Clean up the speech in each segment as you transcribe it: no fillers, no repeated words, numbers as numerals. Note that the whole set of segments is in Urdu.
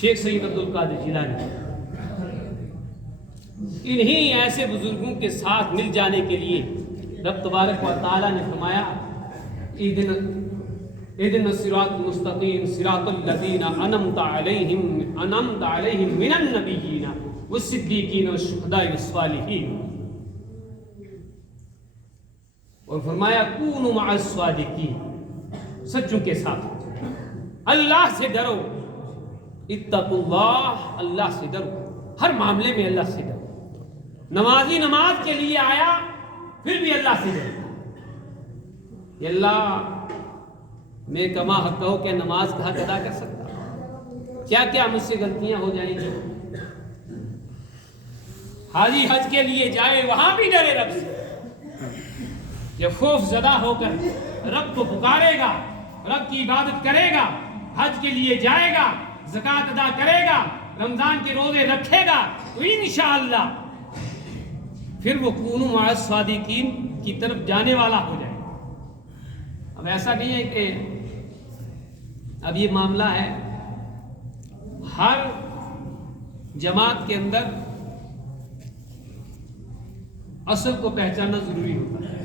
شیخ سید عبد القادر جیلانی، انہی ایسے بزرگوں کے ساتھ مل جانے کے لیے رب تبارک و تعالیٰ نے فرمایا اہدنا الصراط المستقیم صراط الذین انعمت علیہم من النبیین والصدیقین والشہداء والصالحین، اور فرمایا کونوا مع الصادقین، سچوں کے ساتھ اللہ سے ڈرو، اتقوا اللہ، اللہ سے ڈرو، ہر معاملے میں اللہ سے ڈرو۔ نمازی نماز کے لیے آیا پھر بھی اللہ سے ڈرو، یہ اللہ میں کما حق ہو کہ نماز کا حق ادا کر سکتا، کیا کیا مجھ سے غلطیاں ہو جائیں گی۔ حاجی حج کے لیے جائے وہاں بھی ڈرے رب سے، یہ خوف زدہ ہو کر رب کو پکارے گا، رب کی عبادت کرے گا، حج کے لیے جائے گا، زکوٰۃ ادا کرے گا، رمضان کے روزے رکھے گا، تو انشاءاللہ پھر وہ کونوا مع الصادقین کی طرف جانے والا ہو جائے۔ اب ایسا نہیں ہے کہ اب یہ معاملہ ہے ہر جماعت کے اندر اصل کو پہچاننا ضروری ہوتا ہے،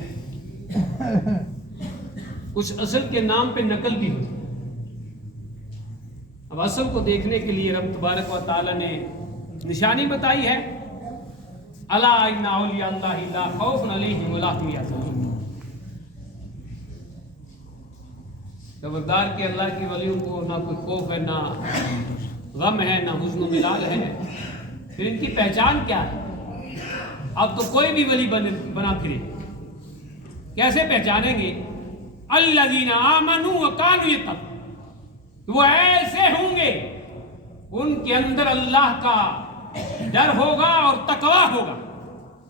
کچھ اصل کے نام پہ نقل بھی ہوتی ہے۔ اب اصل کو دیکھنے کے لیے رب تبارک و تعالی نے نشانی بتائی ہے، الا ان اولیاء اللہ لا خوف علیہم ولا هم یحزنون، خبردار کہ اللہ کی ولیوں کو نہ کوئی خوف ہے، نہ غم ہے، نہ حزن و ملال ہے۔ پھر ان کی پہچان کیا ہے؟ اب تو کوئی بھی ولی بنا پھرے، کیسے پہچانیں گے؟ الذین آمنوا وکانوا یتقون، وہ ایسے ہوں گے ان کے اندر اللہ کا ڈر ہوگا اور تقوی ہوگا،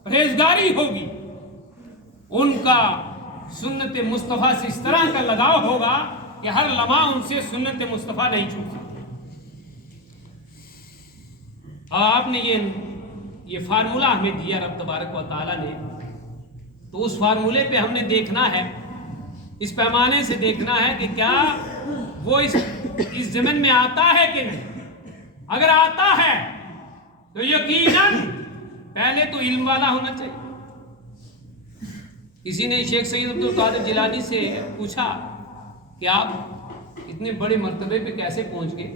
پرہیزگاری ہوگی، ان کا سنت مصطفیٰ سے اس طرح کا لگاؤ ہوگا کہ ہر لمحہ ان سے سنت مصطفیٰ نہیں چھوٹ سکتی۔ اور آپ نے یہ فارمولہ ہمیں دیا رب تبارک و تعالیٰ نے، تو اس فارمولے پہ ہم نے دیکھنا ہے، اس پیمانے سے دیکھنا ہے کہ کیا وہ اس ضمن میں آتا ہے کہ نہیں۔ اگر آتا ہے تو یقیناً پہلے تو علم والا ہونا چاہیے۔ کسی نے شیخ سید عبد القادر جیلانی سے پوچھا کہ آپ اتنے بڑے مرتبے پہ کیسے پہنچ گئے؟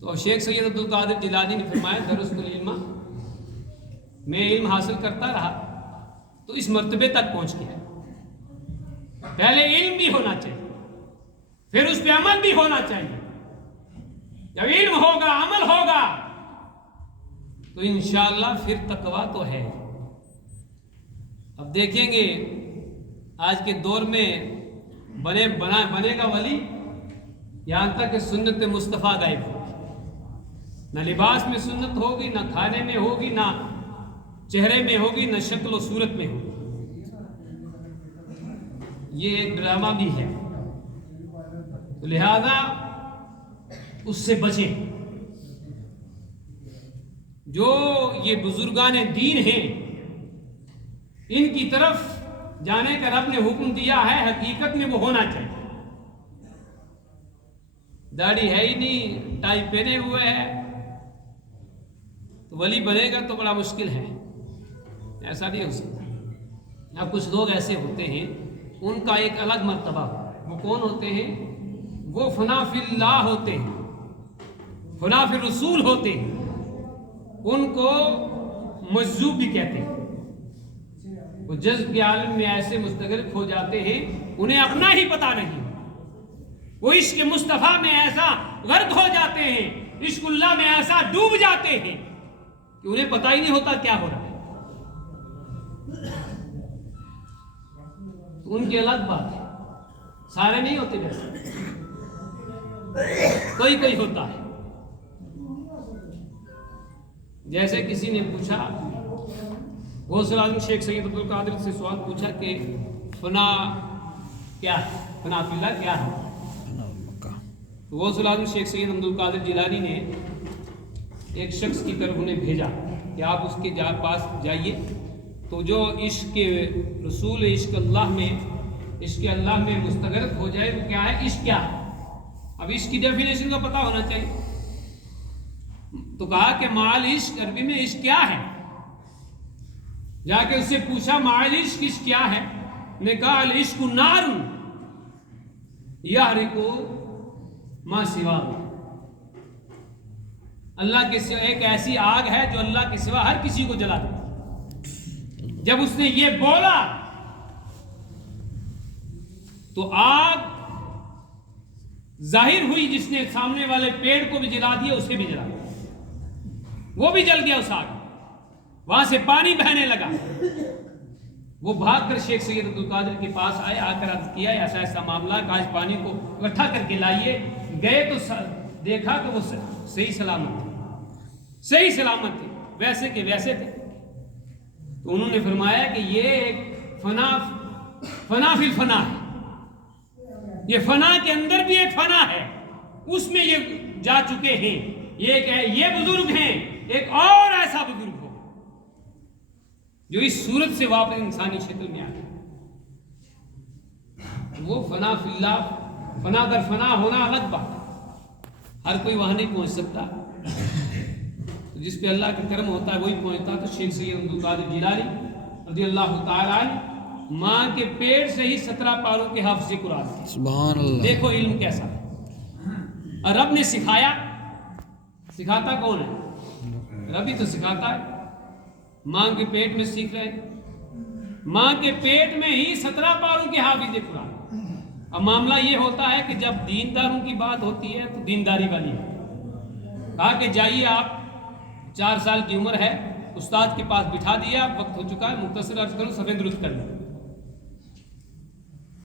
تو شیخ سید عبد القادر جیلانی نے فرمایا درست العلم، میں علم حاصل کرتا رہا تو اس مرتبے تک پہنچ گیا۔ پہلے علم بھی ہونا چاہیے، پھر اس پہ عمل بھی ہونا چاہیے۔ جب علم ہوگا، عمل ہوگا، تو انشاءاللہ پھر تقویٰ تو ہے۔ اب دیکھیں گے آج کے دور میں بنے گا ولی یہاں تک کہ سنت مصطفیٰ غائب ہوگی، نہ لباس میں سنت ہوگی، نہ کھانے میں ہوگی، نہ چہرے میں ہوگی، نہ شکل و صورت میں ہوگی۔ یہ ایک ڈرامہ بھی ہے، تو لہذا اس سے بچیں۔ جو یہ بزرگان دین ہیں ان کی طرف جانے کا رب نے حکم دیا ہے، حقیقت میں وہ ہونا چاہیے۔ داڑھی ہے ہی نہیں، ٹائی پہنے ہوئے ہے تو ولی بنے گا تو بڑا مشکل ہے، ایسا نہیں ہو سکتا۔ اب کچھ لوگ ایسے ہوتے ہیں ان کا ایک الگ مرتبہ، وہ کون ہوتے ہیں؟ وہ فنا فی اللہ ہوتے ہیں، فنا فی الرسول ہوتے ہیں، ان کو مجذوب بھی کہتے ہیں۔ وہ جذب کے عالم میں ایسے مستغرق ہو جاتے ہیں انہیں اپنا ہی پتہ نہیں، وہ عشق مصطفیٰ میں ایسا غرق ہو جاتے ہیں، عشق اللہ میں ایسا ڈوب جاتے ہیں کہ انہیں پتہ ہی نہیں ہوتا کیا ہو رہا ہے۔ تو ان کی الگ بات ہے، سارے نہیں ہوتے ویسے، کوئی ہوتا ہے۔ جیسے کسی نے پوچھا، غوث اعظم شیخ سید عبد القادر سے سوال پوچھا کہ فنا کیا ہے، فنا فی اللہ کیا ہے؟ غوث اعظم شیخ سید عبد القادر جیلانی نے ایک شخص کی طرف انہیں بھیجا کہ آپ اس کے پاس جائیے، تو جو عشق رسول عشق اللہ میں مستغرق ہو جائے وہ کیا ہے؟ عشق کیا ہے؟ اب عشق کی ڈیفینیشن کا پتہ ہونا چاہیے. تو کہا کہ مال عشق، عربی میں عشق کیا ہے؟ جا کے اس سے پوچھا مال عشق عشق کیا ہے؟ نے کہا العشق نار یحرق ما سوا. اللہ کے سوا ایک ایسی آگ ہے جو اللہ کے سوا ہر کسی کو جلا دیتی. جب اس نے یہ بولا تو آگ ظاہر ہوئی، جس نے سامنے والے پیڑ کو بھی جلا دیا اسے بھی جلا دیا، وہ بھی جل گیا اس آگ. وہاں سے پانی بہنے لگا. وہ بھاگ کر شیخ سید عبد القادر کے پاس آئے، آ کر عرض کیا ایسا ایسا معاملہ، کاش پانی کو اکٹھا کر کے لائیے. گئے تو دیکھا کہ وہ صحیح سلامت تھے، صحیح سلامت تھے، ویسے کہ ویسے تھے. تو انہوں نے فرمایا کہ یہ ایک فنا فی الفنا ہے، یہ فنا کے اندر بھی ایک فنا ہے، اس میں یہ جا چکے ہیں. یہ بزرگ ہیں، ایک اور ایسا بزرگ ہو جو اس صورت سے واپس انسانی شکل میں آئے. وہ فنا فی اللہ، فنا در فنا ہونا الگ بات ہے، ہر کوئی وہاں نہیں پہنچ سکتا. جس پہ اللہ کا کرم ہوتا ہے وہی پہنچتا. تو شیخ سید عبد القادر جیلانی رضی اللہ تعالیٰ عنہ ماں کے پیٹ سے ہی 17 پاروں کے حافظ قرآن تھے. سبحان اللہ. دیکھو علم کیسا ہے. اور رب نے سکھایا. سکھاتا کون ہے؟ رب ہی تو سکھاتا ہے. ماں کے پیٹ میں سیکھ رہے ہیں، ماں کے پیٹ میں ہی 17 پاروں کے حافظ قرآن. اب معاملہ یہ ہوتا ہے کہ جب دینداروں کی بات ہوتی ہے تو دینداری والی ہے. کہا کہ جائیے آپ، 4 سال کی عمر ہے، استاد کے پاس بٹھا دیا، وقت ہو چکا ہے، مختصر عرض کروں، سفید درست کر لیں.